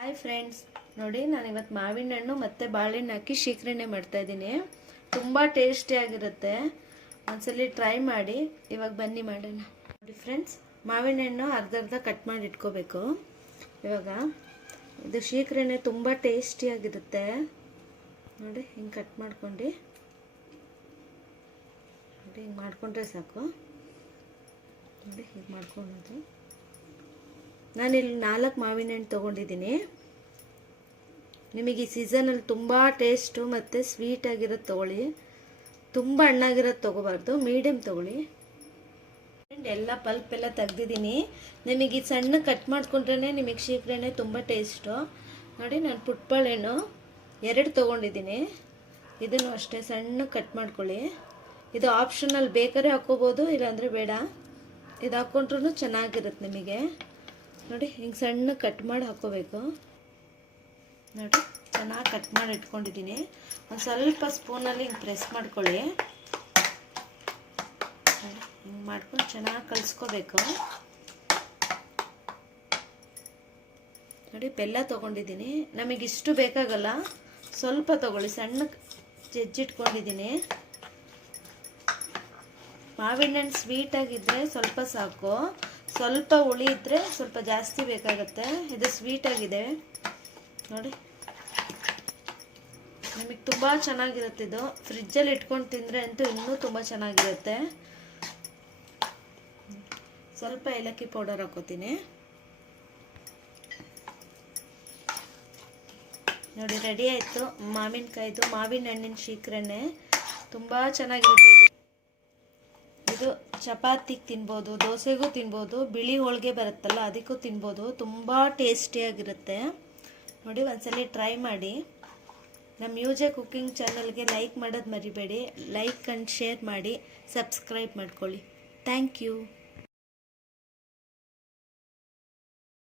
Hi friends, ನೋಡಿ ನಾನು ಇವತ್ತು ಮಾವಿನ ಹಣ್ಣು ಮತ್ತು ಬಾಳೆಹಣ್ಣು ಹಾಕಿ ಶೀಕರಣೆ ಮಾಡ್ತಾಯಿದ್ದೀನಿ. ತುಂಬ ಟೇಸ್ಟಿಯಾಗಿರುತ್ತೆ. ಒಂದ್ಸಲಿ ಟ್ರೈ ಮಾಡಿ. ಇವಾಗ ಬನ್ನಿ ಮಾಡೋಣ. ನೋಡಿ ಫ್ರೆಂಡ್ಸ್, ಮಾವಿನ ಹಣ್ಣು ಅರ್ಧ ಕಟ್ ಮಾಡಿ ಇಟ್ಕೋಬೇಕು. ಇವಾಗ ಇದು ಶೀಕರಣೆ ತುಂಬ ಟೇಸ್ಟಿಯಾಗಿರುತ್ತೆ. ನೋಡಿ ಹಿಂಗೆ ಕಟ್ ಮಾಡ್ಕೊಂಡು ನೋಡಿ ಹಿಂಗೆ ಮಾಡಿಕೊಂಡ್ರೆ ಸಾಕು. ನೋಡಿ ಹೀಗೆ ಮಾಡ್ಕೊಳ್ಳೋದು. ನಾನಿಲ್ಲಿ 4 ಮಾವಿನ ಹಣ್ಣು ತೊಗೊಂಡಿದ್ದೀನಿ. ನಿಮಗೆ ಈ ಸೀಸನಲ್ಲಿ ತುಂಬ ಟೇಸ್ಟು ಮತ್ತು ಸ್ವೀಟಾಗಿರೋದು ತೊಗೊಳ್ಳಿ. ತುಂಬ ಹಣ್ಣಾಗಿರೋದು ತೊಗೋಬಾರ್ದು, ಮೀಡಿಯಮ್ ತೊಗೊಳ್ಳಿ. ಎಲ್ಲ ಪಲ್ಪ್ ಎಲ್ಲ ತೆಗ್ದಿದ್ದೀನಿ. ನಿಮಗೆ ಈ ಸಣ್ಣ ಕಟ್ ಮಾಡ್ಕೊಂಡ್ರೆ ನಿಮಗೆ ಶೀಕರಣೆ ತುಂಬ ಟೇಸ್ಟು. ನೋಡಿ ನಾನು ಪುಟ್ಬಾಳೆಹಣ್ಣು 2 ತೊಗೊಂಡಿದ್ದೀನಿ. ಇದನ್ನು ಅಷ್ಟೇ ಸಣ್ಣ ಕಟ್ ಮಾಡ್ಕೊಳ್ಳಿ. ಇದು ಆಪ್ಷನಲ್, ಬೇಕಾದ್ರೆ ಹಾಕ್ಕೋಬೋದು, ಇಲ್ಲಾಂದರೆ ಬೇಡ. ಇದು ಹಾಕ್ಕೊಂಡ್ರೂ ಚೆನ್ನಾಗಿರುತ್ತೆ ನಿಮಗೆ. ನೋಡಿ ಹಿಂಗೆ ಸಣ್ಣ ಕಟ್ ಮಾಡಿ ಹಾಕ್ಕೋಬೇಕು. ನೋಡಿ ಚೆನ್ನಾಗಿ ಕಟ್ ಮಾಡಿ ಇಟ್ಕೊಂಡಿದ್ದೀನಿ. ಒಂದು ಸ್ವಲ್ಪ ಸ್ಪೂನಲ್ಲಿ ಹಿಂಗೆ ಪ್ರೆಸ್ ಮಾಡ್ಕೊಳ್ಳಿ. ಹಿಂಗೆ ಮಾಡ್ಕೊಂಡು ಚೆನ್ನಾಗಿ ಕಲಿಸ್ಕೋಬೇಕು. ನೋಡಿ ಬೆಲ್ಲ ತೊಗೊಂಡಿದ್ದೀನಿ. ನಮಗಿಷ್ಟು ಬೇಕಾಗಲ್ಲ, ಸ್ವಲ್ಪ ತೊಗೊಳ್ಳಿ. ಸಣ್ಣ ಜಜ್ಜಿಟ್ಕೊಂಡಿದ್ದೀನಿ. ಮಾವಿನ ಹಣ್ಣು ಸ್ವೀಟಾಗಿದ್ದರೆ ಸ್ವಲ್ಪ ಸಾಕು, ಸ್ವಲ್ಪ ಹುಳಿ ಇದ್ದರೆ ಸ್ವಲ್ಪ ಜಾಸ್ತಿ ಬೇಕಾಗುತ್ತೆ. ಇದು ಸ್ವೀಟಾಗಿದೆ ನೋಡಿ. ನಿಮಗೆ ತುಂಬ ಚೆನ್ನಾಗಿರುತ್ತೆ. ಇದು ಫ್ರಿಜ್ಜಲ್ಲಿ ಇಟ್ಕೊಂಡು ತಿಂದರೆ ಅಂತೂ ಇನ್ನೂ ತುಂಬ ಚೆನ್ನಾಗಿರುತ್ತೆ. ಸ್ವಲ್ಪ ಏಲಕ್ಕಿ ಪೌಡರ್ ಹಾಕೋತೀನಿ. ನೋಡಿ ರೆಡಿ ಆಯಿತು ಮಾವಿನ ಹಣ್ಣಿನ ಶೀಕರಣೆ. ತುಂಬ ಚೆನ್ನಾಗಿರುತ್ತೆ. ಇದು ಚಪಾತಿಗೆ ತಿನ್ಬೋದು, ದೋಸೆಗೂ ತಿನ್ಬೋದು, ಬಿಳಿ ಹೋಳಿಗೆ ಬರುತ್ತಲ್ಲ ಅದಕ್ಕೂ ತಿನ್ಬೋದು. ತುಂಬ ಟೇಸ್ಟಿಯಾಗಿರುತ್ತೆ. ನೋಡಿ ಒಂದ್ಸಲಿ ಟ್ರೈ ಮಾಡಿ. ನಮ್ಮ ಮ್ಯೂಜೆ ಕುಕ್ಕಿಂಗ್ ಚಾನಲ್ಗೆ ಲೈಕ್ ಮಾಡೋದು ಮರಿಬೇಡಿ. ಲೈಕ್ ಆ್ಯಂಡ್ ಶೇರ್ ಮಾಡಿ, ಸಬ್ಸ್ಕ್ರೈಬ್ ಮಾಡ್ಕೊಳ್ಳಿ. Thank you.